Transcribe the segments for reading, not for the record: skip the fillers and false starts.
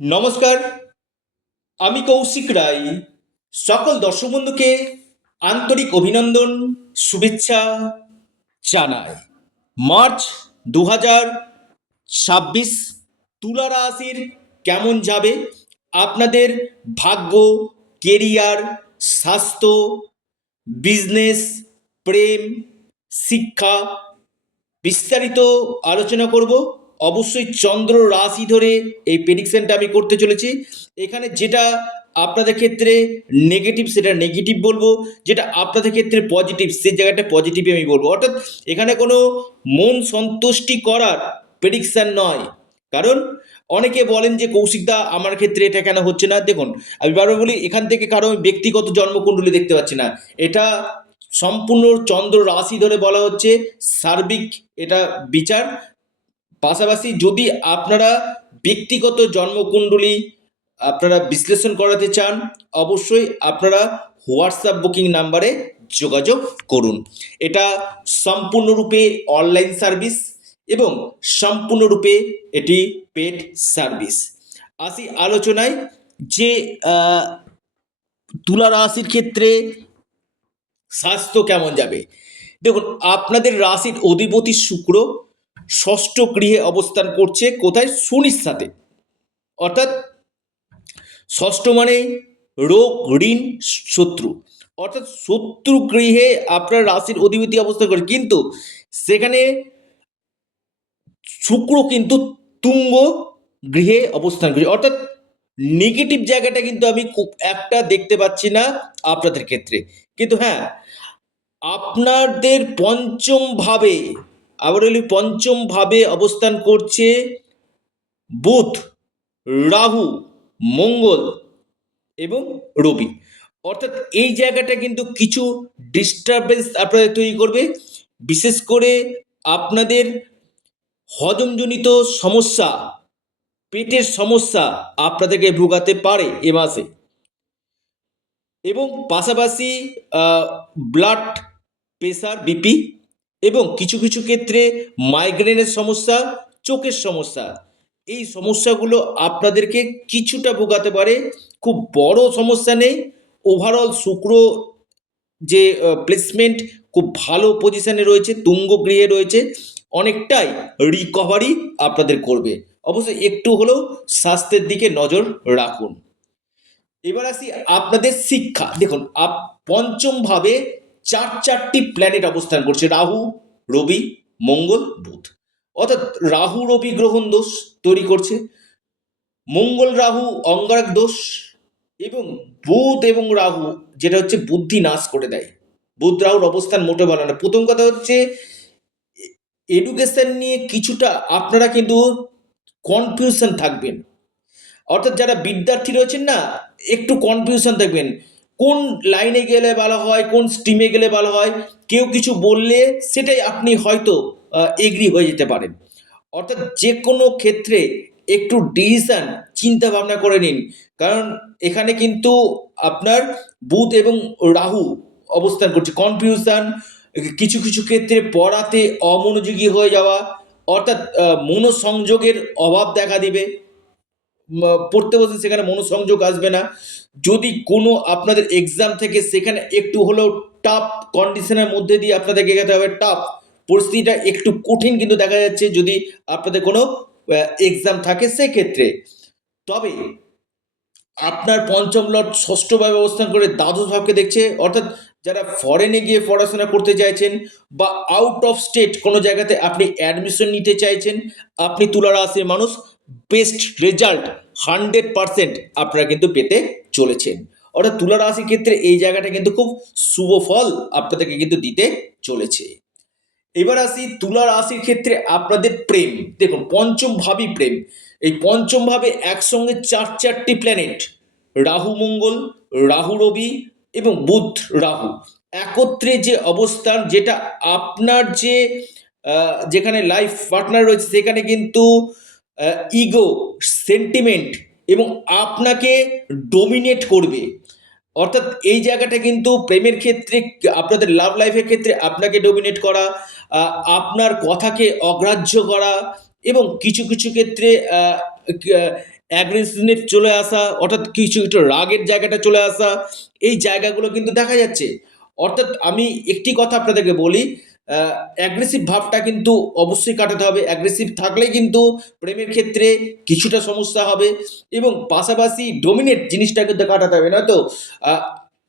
নমস্কার, আমি কৌশিক রায়। সকল দর্শক বন্ধুকে আন্তরিক অভিনন্দন, শুভেচ্ছা জানাই। মার্চ 2026 তুলা রাশির কেমন যাবে? আপনাদের ভাগ্য, কেরিয়ার, স্বাস্থ্য, বিজনেস, প্রেম, শিক্ষা বিস্তারিত আলোচনা করব। অবশ্যই চন্দ্র রাশি ধরে এই প্রেডিকশনটা আমি করতে চলেছি। এখানে যেটা আপনাদের ক্ষেত্রে নেগেটিভ সেটা নেগেটিভ বলবো, যেটা আপনাদের ক্ষেত্রে পজিটিভ সেই জায়গাটা পজিটিভই আমি বলবো। অর্থাৎ এখানে কোনো মন সন্তুষ্টি করার প্রেডিকশন নয়। কারণ অনেকে বলেন যে কৌশিকদা আমার ক্ষেত্রে এটা কেন হচ্ছে না। দেখুন, আমি বারবার বলি, এখান থেকে কারো ব্যক্তিগত জন্মকুণ্ডলী দেখতে পাচ্ছি না। এটা সম্পূর্ণ চন্দ্র রাশি ধরে বলা হচ্ছে, সার্বিক এটা বিচার। পাশাপাশি যদি আপনারা ব্যক্তিগত জন্মকুণ্ডলী আপনারা বিশ্লেষণ করাতে চান, অবশ্যই আপনারা হোয়াটসঅ্যাপ বুকিং নাম্বারে যোগাযোগ করুন। এটা সম্পূর্ণরূপে অনলাইন সার্ভিস এবং সম্পূর্ণরূপে এটি পেড সার্ভিস। আসি আলোচনায় যে তুলা রাশির ক্ষেত্রে স্বাস্থ্য কেমন যাবে। দেখুন, আপনাদের রাশির অধিপতি শুক্র ষষ্ঠ গৃহে অবস্থান করছে। কোথায়? শনির সাথে। অর্থাৎ ষষ্ঠ মানে রোগ, ঋণ, শত্রু। অর্থাৎ শত্রু গৃহে আপনার রাশির অধিপতি অবস্থান করে, কিন্তু সেখানে শুক্র কিন্তু তুঙ্গ গৃহে অবস্থান করে। অর্থাৎ নেগেটিভ জায়গাটা কিন্তু আমি খুব একটা দেখতে পাচ্ছি না আপনাদের ক্ষেত্রে। কিন্তু হ্যাঁ, আপনাদের পঞ্চম ভাবে, আবার বলি পঞ্চম ভাবে অবস্থান করছে বুধ, রাহু, মঙ্গল এবং রবি। অর্থাৎ এই জায়গাটা কিন্তু কিছু ডিস্টারবেন্স আপনাদের তৈরি করবে। বিশেষ করে আপনাদের হজমজনিত সমস্যা, পেটের সমস্যা আপনাদেরকে ভোগাতে পারে এ মাসে। এবং পাশাপাশি ব্লাড প্রেশার, বিপি এবং কিছু কিছু ক্ষেত্রে মাইগ্রেনের সমস্যা, চোখের সমস্যা, এই সমস্যাগুলো আপনাদেরকে কিছুটা ভোগাতে পারে। খুব বড় সমস্যা নেই। ওভারঅল শুক্র যে প্লেসমেন্ট খুব ভালো পজিশনে রয়েছে, তুঙ্গ গৃহে রয়েছে, অনেকটাই রিকভারি আপনাদের করবে। অবশ্যই একটু হলেও স্বাস্থ্যের দিকে নজর রাখুন। এবার আসি আপনাদের শিক্ষা। দেখুন, পঞ্চম ভাবে চারটি প্ল্যানেট অবস্থান করছে, রাহু, রবি, মঙ্গল, বুধ। অর্থাৎ রাহু রবি গ্রহণ দোষ তৈরি করছে, মঙ্গল রাহু অঙ্গারক দোষ, এবং বুধ এবং রাহু যেটা হচ্ছে বুদ্ধি নাশ করে দেয়। বুধ রাহুর অবস্থান মোটে ভালো না। প্রথম কথা হচ্ছে এডুকেশন নিয়ে কিছুটা আপনারা কিন্তু কনফিউশন থাকবেন। অর্থাৎ যারা বিদ্যার্থী রয়েছেন না, একটু কনফিউশন থাকবেন, কোন লাইনে গেলে ভালো হয়, কোন স্ট্রিমে গেলে ভালো হয়। কেউ কিছু বললে সেটাই আপনি হয়তো এগ্রি হয়ে যেতে পারেন। অর্থাৎ যে কোনো ক্ষেত্রে একটু ডিসিশন চিন্তা ভাবনা করে নিন। কারণ এখানে কিন্তু আপনার বুধ এবং রাহু অবস্থান করছে। কনফিউশন, কিছু কিছু ক্ষেত্রে পড়াতে অমনোযোগী হয়ে যাওয়া, অর্থাৎ মনোসংযোগের অভাব দেখা দিবে। পড়তে বসে সেখানে মনোসংযোগ আসবে না। যদি কোনো আপনাদের এক্সাম থেকে সেখানে একটু হলেও টাফ কন্ডিশনের মধ্যে দিয়ে আপনাদেরকে যেতে হবে, টাফ পরিস্থিতিটা একটু কঠিন কিন্তু দেখা যাচ্ছে যদি আপনাদের কোনো এক্সাম থাকে সেক্ষেত্রে। তবে আপনার পঞ্চম লর্ড ষষ্ঠভাবে অবস্থান করে দ্বাদশ ভাবকে দেখছে। অর্থাৎ যারা ফরেনে গিয়ে পড়াশোনা করতে চাইছেন বা আউট অফ স্টেট কোনো জায়গাতে আপনি অ্যাডমিশন নিতে চাইছেন, আপনি তুলা রাশির মানুষ, বেস্ট রেজাল্ট 100% আপনারা কিন্তু পেতে চলেছেন। অর্থাৎ তুলা রাশির ক্ষেত্রে এই জায়গাটা কিন্তু খুব শুভ ফল আপনাদেরকে কিন্তু দিতে চলেছে। এবার আসি তুলা রাশির ক্ষেত্রে আপনাদের প্রেম। দেখুন, পঞ্চম ভাবই প্রেম। এই পঞ্চম ভাবে একসঙ্গে চারটি প্ল্যানেট, রাহু মঙ্গল, রাহু রবি এবং বুধ রাহু একত্রে যে অবস্থান, যেটা আপনার যে যেখানে লাইফ পার্টনার রয়েছে সেখানে কিন্তু ইগো, সেন্টিমেন্ট এবং আপনাকে ডোমিনেট করবে। অর্থাৎ এই জায়গাটা কিন্তু প্রেমের ক্ষেত্রে, আপনাদের লাভ লাইফের ক্ষেত্রে আপনাকে ডোমিনেট করা, আপনার কথাকে অগ্রাহ্য করা এবং কিছু কিছু ক্ষেত্রে অ্যাগ্রেসিভনেস চলে আসা, অর্থাৎ কিছু একটু রাগের জায়গাটা চলে আসা, এই জায়গাগুলো কিন্তু দেখা যাচ্ছে। অর্থাৎ আমি একটি কথা আপনাদেরকে বলি, অ্যাগ্রেসিভ ভাবটা কিন্তু অবশ্যই কাটাতে হবে। অ্যাগ্রেসিভ থাকলেই কিন্তু প্রেমের ক্ষেত্রে কিছুটা সমস্যা হবে, এবং পাশাপাশি ডমিনেট জিনিসটা কিন্তু কাটাতে হবে, নয়তো আহ,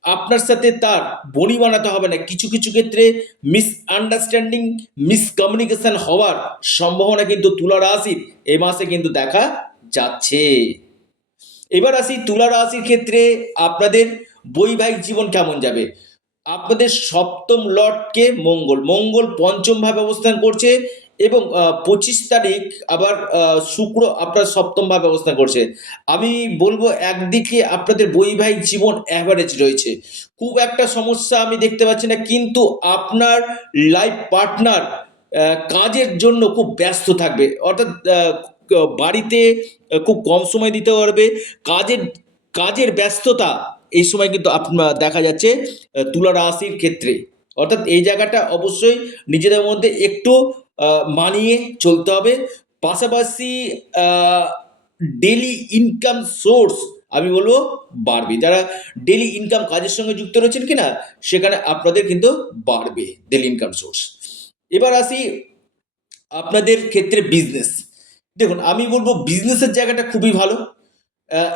আপনার সাথে তার বনি বানাতে হবে না। কিছু কিছু ক্ষেত্রে মিসআন্ডারস্ট্যান্ডিং, মিসকমিউনিকেশন হওয়ার সম্ভাবনা কিন্তু তুলা রাশির এই মাসে কিন্তু দেখা যাচ্ছে। এবার আসি তুলা রাশির ক্ষেত্রে আপনাদের বৈবাহিক জীবন কেমন যাবে। আপনাদের সপ্তম লর্ডকে মঙ্গল, মঙ্গল পঞ্চম ভাবে অবস্থান করছে, এবং 25 তারিখ আবার শুক্র আপনার সপ্তম ভাবে অবস্থান করছে। আমি বলবো একদিকে আপনাদের বৈবাহিক জীবন অ্যাভারেজ রয়েছে, খুব একটা সমস্যা আমি দেখতে পাচ্ছি না, কিন্তু আপনার লাইফ পার্টনার কাজের জন্য খুব ব্যস্ত থাকবে, অর্থাৎ বাড়িতে খুব কম সময় দিতে পারবে। কাজের কাজের ব্যস্ততা এই সময় কিন্তু আপনার দেখা যাচ্ছে তুলা রাশির ক্ষেত্রে। অর্থাৎ এই জায়গাটা অবশ্যই নিজেদের মধ্যে একটু মানিয়ে চলতে হবে। পাশাপাশি ডেলি ইনকাম সোর্স আমি বলবো বাড়বে। যারা ডেলি ইনকাম কাজের সঙ্গে যুক্ত রয়েছেন কিনা, সেখানে আপনাদের কিন্তু বাড়বে ডেলি ইনকাম সোর্স। এবার আসি আপনাদের ক্ষেত্রে বিজনেস। দেখুন, আমি বলবো বিজনেসের জায়গাটা খুবই ভালো।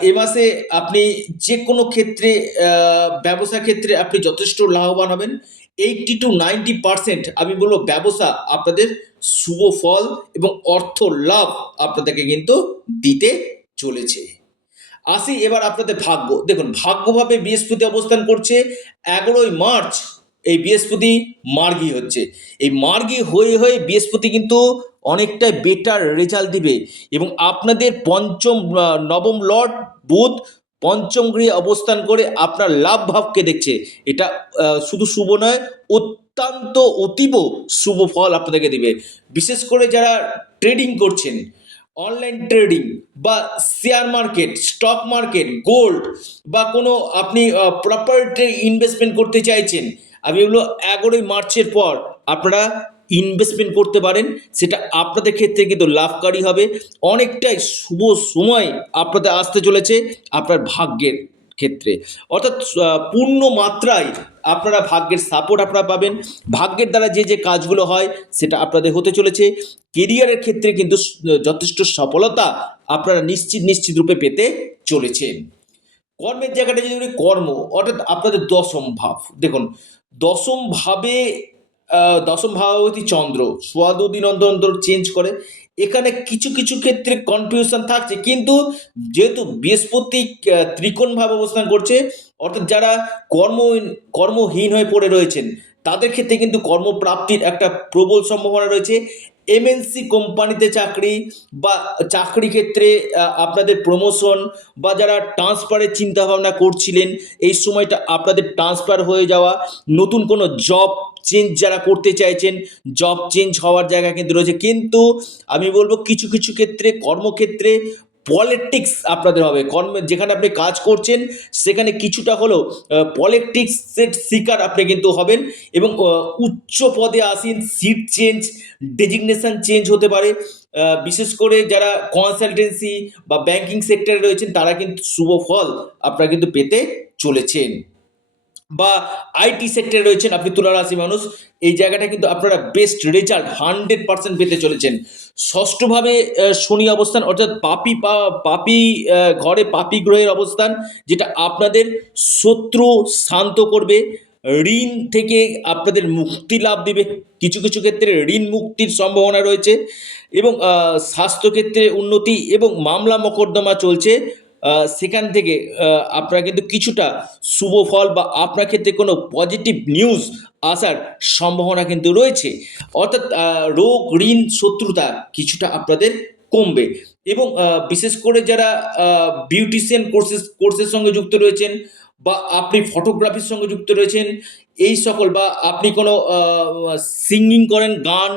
এ মাসে আপনি যে কোনো ক্ষেত্রে, ব্যবসা ক্ষেত্রে আপনি যথেষ্ট লাভবান হবেন। 80 to 90% আমি বলবো ব্যবসা আপনাদের শুভ ফল এবং অর্থ লাভ আপনাদেরকে কিন্তু দিতে চলেছে। আসি এবার আপনাদের ভাগ্য। দেখুন, ভাগ্যভাবে বৃহস্পতি অবস্থান করছে 11ই মার্চ। এই বৃহস্পতি মার্গী হচ্ছে। এই মার্গী হয়ে হয়ে বৃহস্পতি কিন্তু অনেকটা বেটার রেজাল্ট দিবে, এবং আপনাদের পঞ্চম নবম লর্ড বুধ পঞ্চম গৃহে অবস্থান করে আপনার লাভ ভাবকে দেখছে। এটা শুধু শুভ নয়, অত্যন্ত অতীব শুভ ফল আপনাদেরকে দিবে। বিশেষ করে যারা ট্রেডিং করছেন, অনলাইন ট্রেডিং বা share market, stock market, gold, বা কোনো আপনি প্রপার্টি ইনভেস্টমেন্ট করতে চাইছেন, আমি বলবো 11ই মার্চের পর আপনারা ইনভেস্টমেন্ট করতে পারেন। সেটা আপনাদের ক্ষেত্রে কিন্তু লাভকারী হবে। অনেকটাই শুভ সময় আপনাদের আসতে চলেছে আপনার ভাগ্যের ক্ষেত্রে। অর্থাৎ পূর্ণ মাত্রায় আপনারা ভাগ্যের সাপোর্ট আপনারা পাবেন। ভাগ্যের দ্বারা যে যে কাজগুলো হয় সেটা আপনাদের হতে চলেছে। কেরিয়ারের ক্ষেত্রে কিন্তু যথেষ্ট সফলতা আপনারা নিশ্চিত নিশ্চিত রূপে পেতে চলেছেন। কর্মের জায়গাটা যদি বলি, কর্ম অর্থাৎ আপনাদের দশম ভাব। দেখুন, দশম ভাবে দশম ভাবাবতী চন্দ্র সোয়া 2 দিন অন্তর অন্তর চেঞ্জ করে। এখানে কিছু কিছু ক্ষেত্রে কনফিউশন থাকছে, কিন্তু যেহেতু বৃহস্পতি ত্রিকোণ ভাবে অবস্থান করছে, অর্থাৎ যারা কর্ম কর্মহীন হয়ে পড়ে রয়েছেন তাদের ক্ষেত্রে কিন্তু কর্মপ্রাপ্তির একটা প্রবল সম্ভাবনা রয়েছে। এমএনসি কোম্পানিতে চাকরি, বা চাকরি ক্ষেত্রে আপনাদের প্রমোশন, বা যারা ট্রান্সফারের চিন্তাভাবনা করছিলেন এই সময়টা আপনাদের ট্রান্সফার হয়ে যাওয়া, নতুন কোনো জব চেঞ্জ যারা করতে চাইছেন জব চেঞ্জ হওয়ার জায়গা কিন্তু রয়েছে। কিন্তু আমি বলবো কিছু কিছু ক্ষেত্রে কর্মক্ষেত্রে পলিটিক্স আপনাদের হবে। কর্মে যেখানে আপনি কাজ করছেন সেখানে কিছুটা হলেও পলিটিক্সের শিকার আপনি কিন্তু হবেন, এবং উচ্চ পদে আসীন, সিট চেঞ্জ, ডেজিগনেশন চেঞ্জ হতে পারে। বিশেষ করে যারা কনসালটেন্সি বা ব্যাংকিং সেক্টরে রয়েছেন তারা কিন্তু শুভ ফল আপনারা কিন্তু পেতে চলেছেন। বা আইটি সেক্টরে রয়েছেন আপনি তুলা রাশি মানুষ, এই জায়গাটা কিন্তু আপনারা বেস্ট রেজাল্ট 100% পেতে চলেছেন। ষষ্ঠভাবে শনি অবস্থান, অর্থাৎ পাপি ঘরে পাপি গ্রহের অবস্থান, যেটা আপনাদের শত্রু শান্ত করবে, ঋণ থেকে আপনাদের মুক্তি লাভ দিবে। কিছু কিছু ক্ষেত্রে ঋণ মুক্তির সম্ভাবনা রয়েছে, এবং স্বাস্থ্যক্ষেত্রে উন্নতি, এবং মামলা মোকদ্দমা চলছে সেখান থেকে আপনারা কিন্তু কিছুটা শুভ ফল, বা আপনার ক্ষেত্রে কোনো পজিটিভ নিউজ আসার সম্ভাবনা কিন্তু রয়েছে। অর্থাৎ রোগ, ঋণ, শত্রুতা কিছুটা আপনাদের কমবে। এবং বিশেষ করে যারা বিউটিশিয়ান কোর্সের সঙ্গে যুক্ত রয়েছেন, বা আপনি ফটোগ্রাফির সঙ্গে যুক্ত রয়েছেন, এই সকল, বা আপনি কোনো সিঙ্গিং করেন, গান,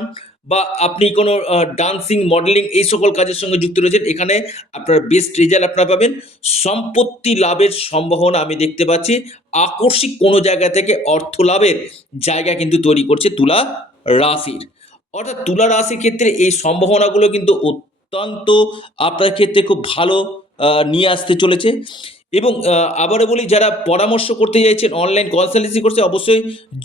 বা আপনি কোনো ডান্সিং, মডেলিং, এই সকল কাজের সঙ্গে যুক্ত রয়েছেন, এখানে আপনার বেস্ট রেজাল্ট আপনারা পাবেন। সম্পত্তি লাভের সম্ভাবনা আমি দেখতে পাচ্ছি। আকস্মিক কোনো জায়গা থেকে অর্থ লাভের জায়গা কিন্তু তৈরি করছে তুলা রাশির। অর্থাৎ তুলা রাশির ক্ষেত্রে এই সম্ভাবনাগুলো কিন্তু অত্যন্ত আপনার ক্ষেত্রে খুব ভালো নিয়ে আসতে চলেছে। এবং আবারও বলি, যারা পরামর্শ করতে চাইছেন, অনলাইন কনসালটেন্সি করছে, অবশ্যই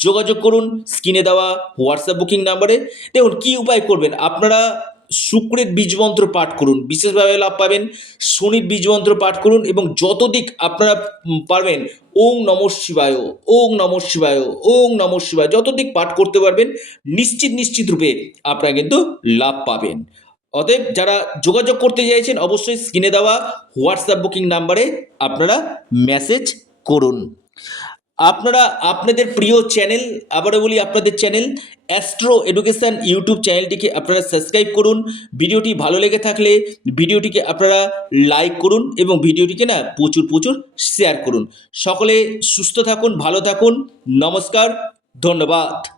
যোগাযোগ করুন স্ক্রিনে দেওয়া হোয়াটসঅ্যাপ বুকিং নাম্বারে। দেখুন কী উপায় করবেন, আপনারা শুক্রের বীজমন্ত্র পাঠ করুন, বিশেষভাবে লাভ পাবেন। শনির বীজমন্ত্র পাঠ করুন এবং যত দিক আপনারা পারবেন ওং নমঃ শিবায়, ওং নমঃ শিবায়, ওং নমঃ শিবায়, যত দিক পাঠ করতে পারবেন নিশ্চিত রূপে আপনারা কিন্তু লাভ পাবেন। অতএব যারা যোগাযোগ করতে চাইছেন অবশ্যই স্ক্রিনে দেওয়া হোয়াটসঅ্যাপ বুকিং নাম্বারে আপনারা মেসেজ করুন। আপনারা আপনাদের প্রিয় চ্যানেল, আবারও বলি আপনাদের চ্যানেল অ্যাস্ট্রো এডুকেশন ইউটিউব চ্যানেলটিকে আপনারা সাবস্ক্রাইব করুন। ভিডিওটি ভালো লেগে থাকলে ভিডিওটিকে আপনারা লাইক করুন এবং ভিডিওটিকে না প্রচুর শেয়ার করুন। সকলে সুস্থ থাকুন, ভালো থাকুন, নমস্কার, ধন্যবাদ।